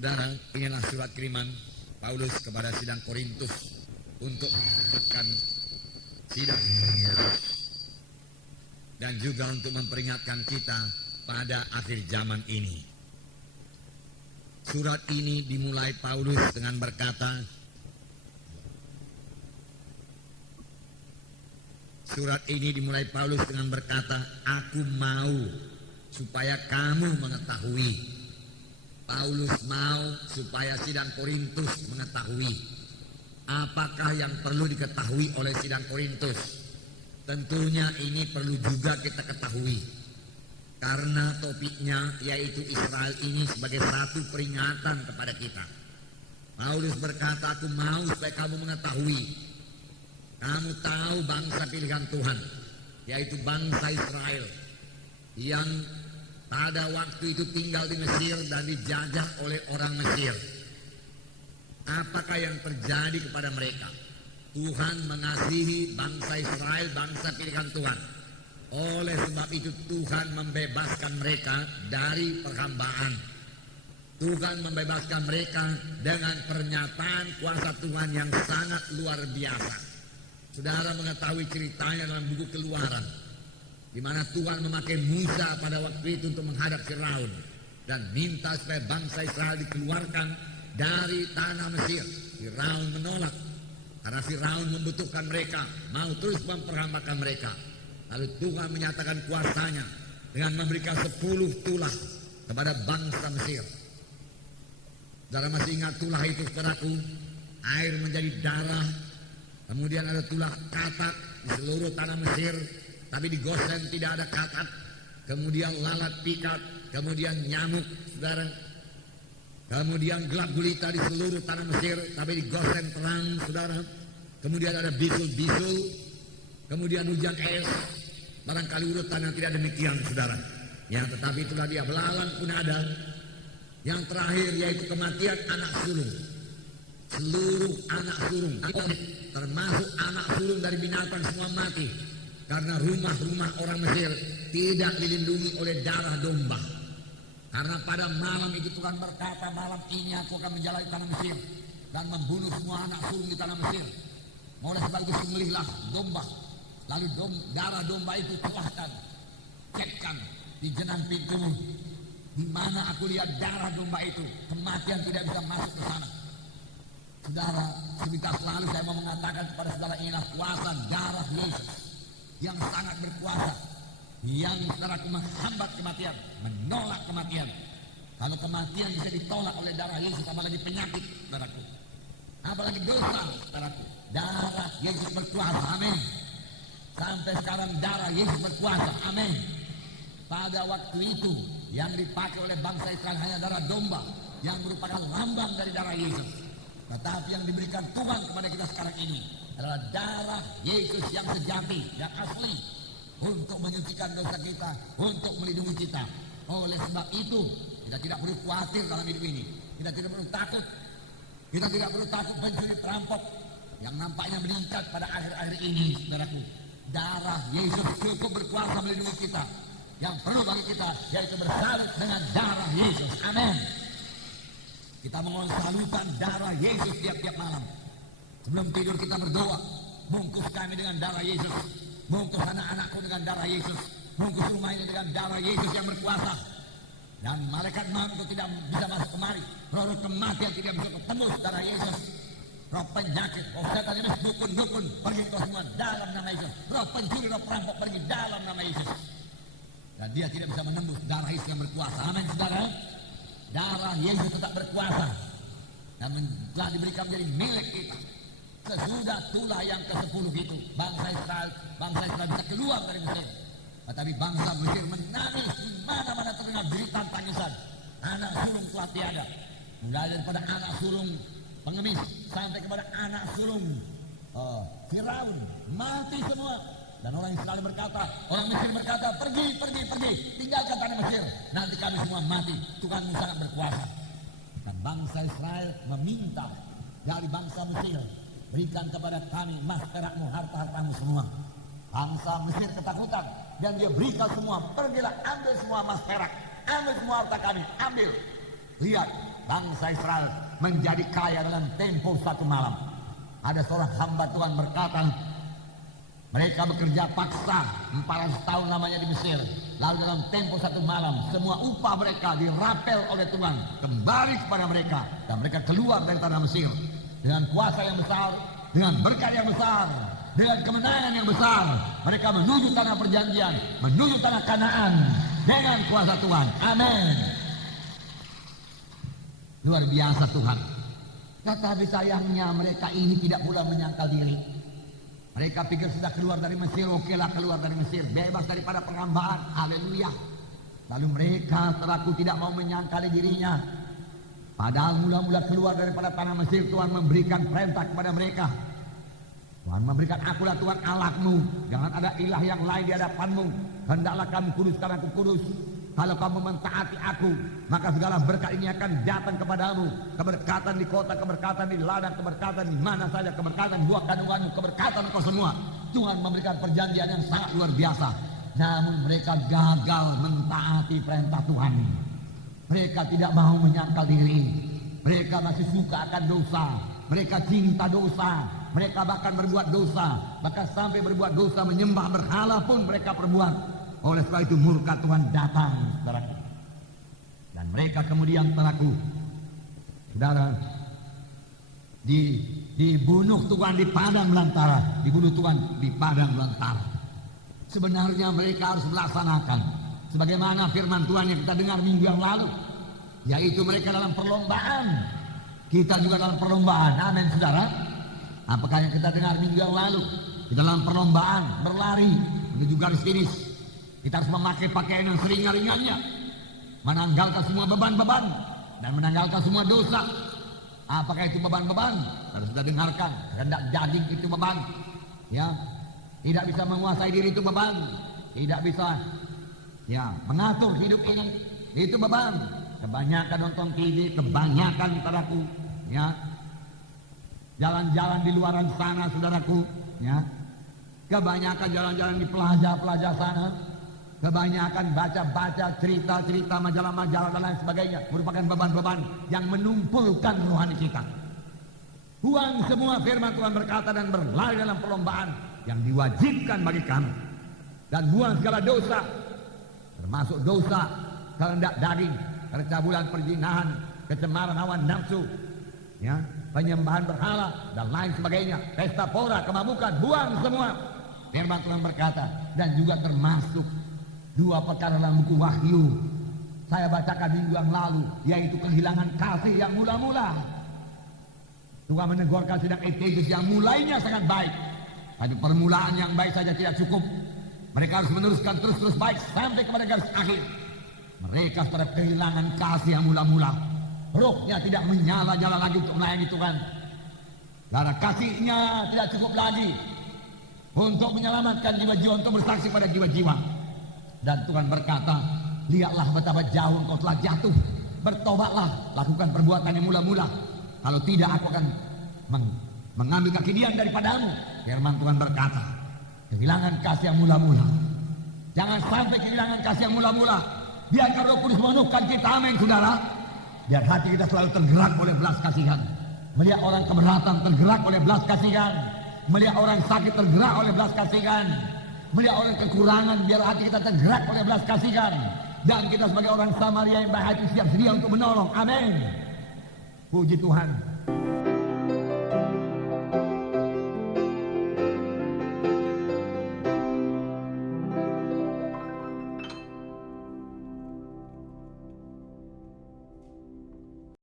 Saudara, inilah surat kiriman Paulus kepada sidang Korintus untuk mengingatkan sidang dan juga untuk memperingatkan kita pada akhir zaman ini. Surat ini dimulai Paulus dengan berkata, aku mau supaya kamu mengetahui. Paulus mau supaya sidang Korintus mengetahui apakah yang perlu diketahui oleh sidang Korintus. Tentunya ini perlu juga kita ketahui, karena topiknya yaitu Israel ini sebagai satu peringatan kepada kita. Paulus berkata, aku mau supaya kamu mengetahui. Kamu tahu bangsa pilihan Tuhan, yaitu bangsa Israel, yang pada waktu itu tinggal di Mesir dan dijajah oleh orang Mesir. Apakah yang terjadi kepada mereka? Tuhan mengasihi bangsa Israel, bangsa pilihan Tuhan. Oleh sebab itu Tuhan membebaskan mereka dari perhambaan. Tuhan membebaskan mereka dengan pernyataan kuasa Tuhan yang sangat luar biasa. Saudara mengetahui ceritanya dalam buku Keluaran, di mana Tuhan memakai Musa pada waktu itu untuk menghadap Firaun dan minta supaya bangsa Israel dikeluarkan dari tanah Mesir. Firaun menolak karena Firaun membutuhkan mereka, mau terus memperhambakan mereka. Lalu Tuhan menyatakan kuasanya dengan memberikan 10 tulah kepada bangsa Mesir. Saudara masih ingat tulah itu, saudaraku? Air menjadi darah. Kemudian ada tulah katak di seluruh tanah Mesir, tapi di Gosen tidak ada katak. Kemudian lalat pikat, kemudian nyamuk, saudara. Kemudian gelap gulita di seluruh tanah Mesir, tapi di Gosen terang, saudara. Kemudian ada bisul-bisul, kemudian hujan es. Barangkali urutan yang tidak demikian, saudara. Ya, tetapi itulah dia. Belalang pun ada. Yang terakhir yaitu kematian anak sulung. Seluruh anak sulung, termasuk anak sulung dari binatang, semua mati. Karena rumah-rumah orang Mesir tidak dilindungi oleh darah domba. Karena pada malam itu Tuhan berkata, malam ini aku akan menjalani tanah Mesir dan membunuh semua anak sulung di tanah Mesir. Oleh sebab itu sembelihlah domba. Lalu darah domba itu tuahkan, cekkan di jenang pintumu. Di mana aku lihat darah domba itu, kematian tidak bisa masuk ke sana. Saudara, sebentar lalu saya mau mengatakan kepada saudara, inilah kuasa darah Yesus yang sangat berkuasa, yang saudaraku menghambat kematian, menolak kematian. Kalau kematian bisa ditolak oleh darah Yesus, apalagi penyakit, saudaraku, apalagi dosa, saudaraku. Darah Yesus berkuasa, amin. Sampai sekarang darah Yesus berkuasa, amin. Pada waktu itu yang dipakai oleh bangsa Israel hanya darah domba yang merupakan lambang dari darah Yesus. Tetapi yang diberikan Tuhan kepada kita sekarang ini adalah darah Yesus yang sejati, yang asli, untuk menyucikan dosa kita, untuk melindungi kita. Oleh sebab itu kita tidak perlu khawatir dalam hidup ini. Kita tidak perlu takut. Kita tidak perlu takut mencuri perampok yang nampaknya meningkat pada akhir-akhir ini, saudaraku. Darah Yesus cukup berkuasa melindungi kita. Yang perlu bagi kita yaitu bersalut dengan darah Yesus, amin. Kita mohon salutan darah Yesus tiap-tiap malam. Sebelum tidur kita berdoa, bungkus kami dengan darah Yesus, bungkus anak-anakku dengan darah Yesus, bungkus rumah ini dengan darah Yesus yang berkuasa. Dan malaikat maut itu tidak bisa masuk kemari. Roh kematian tidak bisa ketemu darah Yesus. Roh penyakit, roh setan ini dukun-dukun, pergi kau semua dalam nama Yesus. Roh pencuri, roh perampok, pergi dalam nama Yesus. Dan dia tidak bisa menembus darah Yesus yang berkuasa, amin, saudara. Darah Yesus tetap berkuasa dan telah diberikan menjadi milik kita. Sesudah tulah yang ke-10 itu, bangsa Israel bisa keluar dari Mesir. Tetapi bangsa Mesir menangis di mana-mana terdengar jeritan tangisan. Anak sulung telah tiada. Mulai daripada anak sulung pengemis sampai kepada anak sulung Firaun, mati semua. Dan orang Israel berkata, orang Mesir berkata, pergi, tinggalkan tanah Mesir. Nanti kami semua mati. Tuhanmu sangat berkuasa. Dan bangsa Israel meminta dari bangsa Mesir, berikan kepada kami emas, perakmu, harta-hartamu semua. Bangsa Mesir ketakutan dan dia berikan semua. Pergilah, ambil semua emas perak, ambil semua harta kami, ambil. Lihat, bangsa Israel menjadi kaya dalam tempo satu malam. Ada seorang hamba Tuhan berkata, mereka bekerja paksa 400 tahun lamanya di Mesir. Lalu dalam tempo satu malam, semua upah mereka dirapel oleh Tuhan kembali kepada mereka. Dan mereka keluar dari tanah Mesir dengan kuasa yang besar, dengan berkat yang besar, dengan kemenangan yang besar. Mereka menuju tanah perjanjian, menuju tanah Kanaan dengan kuasa Tuhan. Amin. Luar biasa Tuhan. Tetapi sayangnya mereka ini tidak pula menyangkal diri. Mereka pikir sudah keluar dari Mesir, okelah keluar dari Mesir, bebas daripada penghambaan. Haleluya. Lalu mereka selaku tidak mau menyangkali dirinya. Padahal mula-mula keluar daripada tanah Mesir, Tuhan memberikan perintah kepada mereka. Tuhan memberikan, akulah Tuhan Allahmu, jangan ada ilah yang lain di hadapanmu. Hendaklah kamu kudus karena aku kudus. Kalau kamu mentaati aku, maka segala berkat ini akan datang kepadamu. Keberkatan di kota, keberkatan di ladang, keberkatan di mana saja, keberkatan buah kandunganmu, keberkatan kau semua. Tuhan memberikan perjanjian yang sangat luar biasa. Namun mereka gagal mentaati perintah Tuhan. Mereka tidak mau menyangkal diri. Mereka masih suka akan dosa. Mereka cinta dosa. Mereka bahkan berbuat dosa. Bahkan sampai berbuat dosa, menyembah berhala pun mereka perbuat. Oleh sebab itu murka Tuhan datang, saudaraku. Dan mereka kemudian, saudaraku, saudara, dibunuh Tuhan di padang belantara. Dibunuh Tuhan di padang belantara. Sebenarnya mereka harus melaksanakan sebagaimana firman Tuhan yang kita dengar minggu yang lalu, yaitu mereka dalam perlombaan. Kita juga dalam perlombaan. Amin, saudara. Apakah yang kita dengar minggu yang lalu? Di dalam perlombaan berlari menuju garis finish. Kita harus memakai pakaian yang seringan-ringannya, menanggalkan semua beban-beban dan menanggalkan semua dosa. Apakah itu beban-beban? Harus kita dengarkan. Kehendak daging itu beban, ya. Tidak bisa menguasai diri itu beban. Tidak bisa, ya, mengatur hidup ini, itu beban. Kebanyakan nonton TV, kebanyakan, saudaraku, ya, jalan-jalan di luaran sana, saudaraku, ya, kebanyakan jalan-jalan di plaza-plaza sana. Kebanyakan baca-baca cerita-cerita, majalah-majalah dan lain sebagainya, merupakan beban-beban yang menumpulkan rohani kita. Buang semua firman Tuhan berkata dan berlari dalam perlombaan yang diwajibkan bagi kami. Dan buang segala dosa, termasuk dosa kehendak daging, percabulan, perzinahan, kecemaran hawa nafsu, ya, penyembahan berhala dan lain sebagainya, pesta pora, kemabukan, buang semua. Firman Tuhan berkata, dan juga termasuk dua perkara dalam buku Wahyu saya bacakan minggu yang lalu, yaitu kehilangan kasih yang mula-mula. Tuhan menegurkan sidang Efesus yang mulainya sangat baik, tapi permulaan yang baik saja tidak cukup. Mereka harus meneruskan terus-terus baik sampai kepada garis akhir. Mereka sudah kehilangan kasih yang mula-mula. Rohnya tidak menyala-nyala lagi untuk melayani Tuhan. Karena kasihnya tidak cukup lagi untuk menyelamatkan jiwa-jiwa, untuk bersaksi pada jiwa-jiwa. Dan Tuhan berkata, lihatlah betapa jauh engkau telah jatuh. Bertobatlah, lakukan perbuatan yang mula-mula. Kalau tidak, aku akan mengambil kekidian daripadamu. Firman Tuhan berkata, kehilangan kasih yang mula-mula. Jangan sampai kehilangan kasih yang mula-mula. Biarkan Roh Kudus memenuhkan kita, amin, saudara. Biar hati kita selalu tergerak oleh belas kasihan. Melihat orang keberatan tergerak oleh belas kasihan. Melihat orang sakit tergerak oleh belas kasihan. Melihat orang kekurangan, biar hati kita tergerak oleh belas kasihan. Dan kita sebagai orang Samaria yang baik hati siap sedia untuk menolong. Amin. Puji Tuhan.